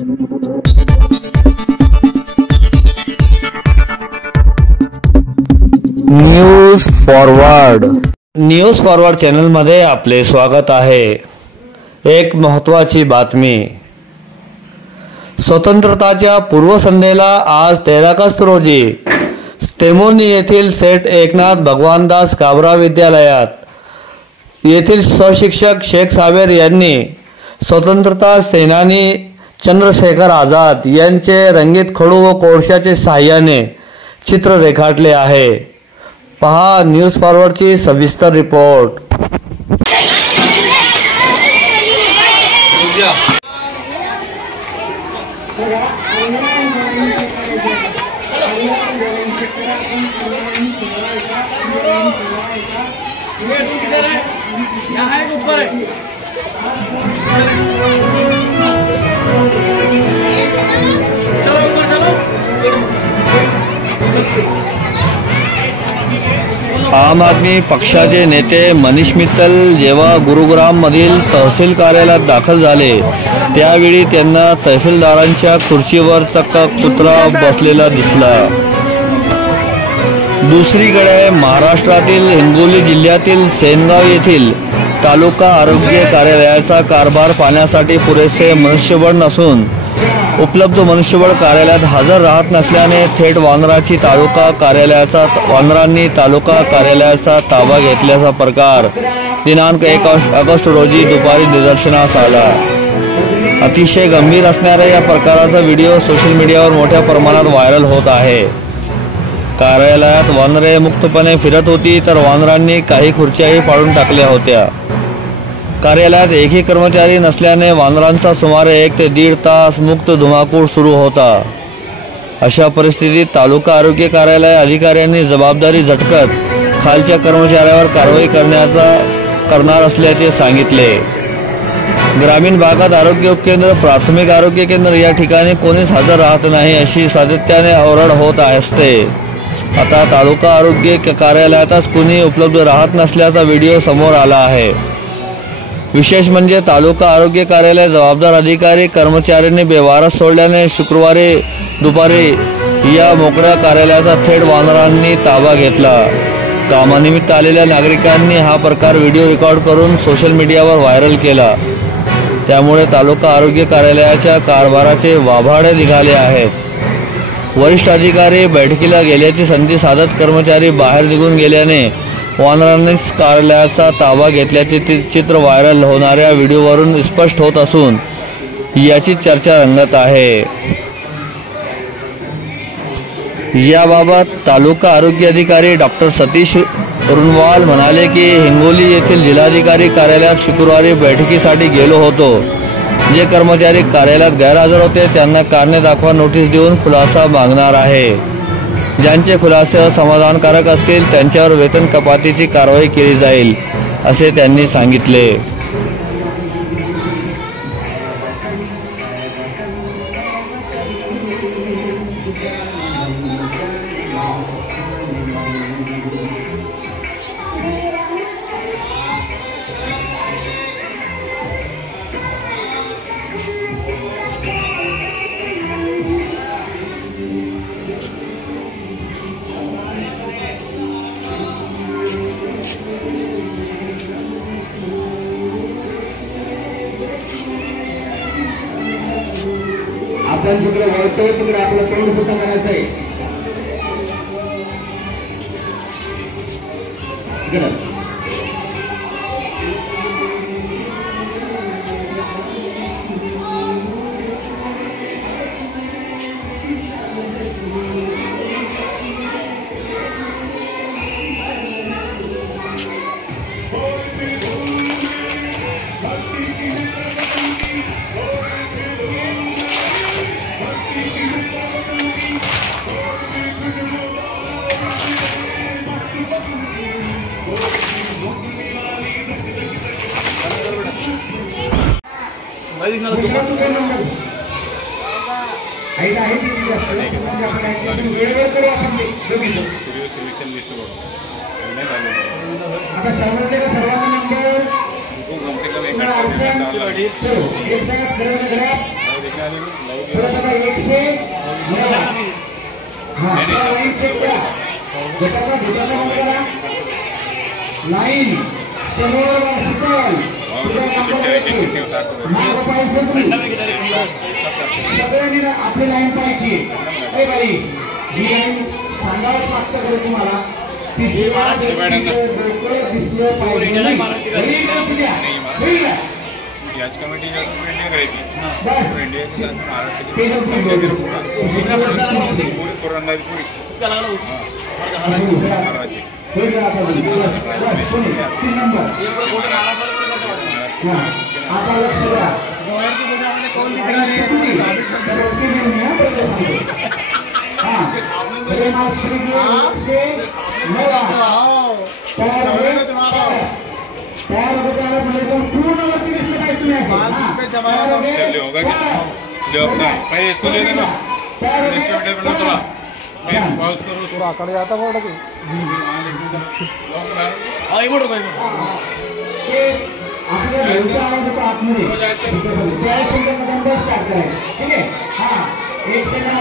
News forward channel मध्ये आपले स्वागत आहे। एक महत्त्वाची बातमी। स्वतंत्रताच्या पूर्वसंध्येला आज 13 ऑगस्ट रोजी तेमोनी येथील सेठ एकनाथ भगवानदास काबरा विद्यालयात येथील सहशिक्षक शेख सावेर यांनी स्वतंत्रता सेनानी चंद्रशेखर आझाद यांचे रंगीत खडू व कोळशाच्या सहाय्याने चित्र रेखाटले आहे। पहा न्यूज फॉरवर्डची सविस्तर रिपोर्ट। आम आदमी पक्षाचे नेते मनीष मित्तल जेव्हा गुरुग्राम मधील तहसील कार्यालयात दाखल झाले त्यावेळी त्यांना तहसीलदारांच्या खुर्चीवर चक्क कुत्रा बसलेला दिसला। दुसरीकडे महाराष्ट्रातील हिंगोली जिल्ह्यातील सेनगाव येथील तालुका आरोग्य कार्यालयाचा कारभार पाहण्यासाठी पुरेसे मनुष्यबळ नसून उपलब्ध मनुष्यबळ कार्यालयात हजर राहत नसल्याने थेट वानरांनी तालुका कार्यालयाचा ताबा घेतल्याचा प्रकार दिनांक 1 ऑगस्ट रोजी दुपारी निदर्शनास आला। अतिशय गंभीर असणाऱ्या या प्रकाराचा व्हिडिओ सोशल मीडियावर मोठ्या प्रमाणात व्हायरल होत आहे। कार्यालयात वानरे मुक्तपणे फिरत होती तर वानरांनी काही खुर्च्याही पाडून टाकल्या होत्या। कार्यालयात एकही कर्मचारी नसल्याने वानरांचा सुमारे 1 ते 1.5 तास मुक्त धुमाकूळ सुरू होता। अशा परिस्थितीत तालुका आरोग्य कार्यालय अधिकाऱ्यांनी जबाबदारी झटकत खालच्या कर्मचाऱ्यावर कारवाई करणार असल्याचे सांगितले। ग्रामीण भागात आरोग्य उपकेंद्र प्राथमिक आरोग्य केंद्र या ठिकाणी कोणीच हजर राहत नाही अशी सातत्याने ओरड होत असते। आता तालुका आरोग्य कार्यालयातच कुणी उपलब्ध राहत नसल्याचा व्हिडिओ समोर आला आहे। विशेष म्हणजे तालुका आरोग्य कार्यालय जबाबदार अधिकारी कर्मचाऱ्यांनी बेवारस सोडल्याने शुक्रवारी दुपारी या मोकळ्या कार्यालयाचा थेट वानरांनी ताबा घेतला। कामानिमित्त आलेल्या नागरिकांनी हा प्रकार व्हिडिओ रेकॉर्ड करून सोशल मीडियावर व्हायरल केला। त्यामुळे तालुका आरोग्य कार्यालयाच्या कारभाराचे वाभाडे निघाले आहेत। वरिष्ठ अधिकारी बैठकीला गेल्याची संधी साधत कर्मचारी बाहेर निघून गेल्याने वानरांनीच कार्यालयाचा ताबा घेतल्याचे चित्र व्हायरल होणाऱ्या व्हिडिओवरून स्पष्ट होत असून याची चर्चा रंगत आहे। याबाबत तालुका आरोग्य अधिकारी डॉक्टर सतीश रुनवाल म्हणाले की हिंगोली येथील जिल्हाधिकारी कार्यालयात शुक्रवारी बैठकीसाठी गेलो होतो। जे कर्मचारी कार्यालयात गैरहजर होते त्यांना कारणे दाखवा नोटीस देऊन खुलासा मागणार आहे। ज्यांचे खुलासे असमाधानकारक असतील त्यांच्यावर वेतन कपातीची कारवाई केली जाईल असे त्यांनी सांगितले। आपण जिकडे वळतोय तिकडे आपलं तोंड सुद्धा करायचंय। आता सर्वांना नंबर एक साथ परत आता 109. हा लाईन चेक करा. झटापट झटापट बंद करा. लाईन समोर शीतल मागं पाहिजे तुम्ही सगळ्यांनी आपली लाईन पाहिजे. अरे बाई ही लाईन सांगावंच लागतं खरं तुम्हाला. दिसलं पाहिजे नाही. याच कमिटीच्या बस तीन नंबर. आता लक्ष द्या. पूर्ण वरती दिसलं पाहिजे तुम्ही असं. आकडे आता बोर्ड की आपल्या घरचा आवाज होता आतमध्ये त्यावेळेस तुमचा कदम स्टार्ट करायचा. ठीक आहे. हा 1 सेकंड.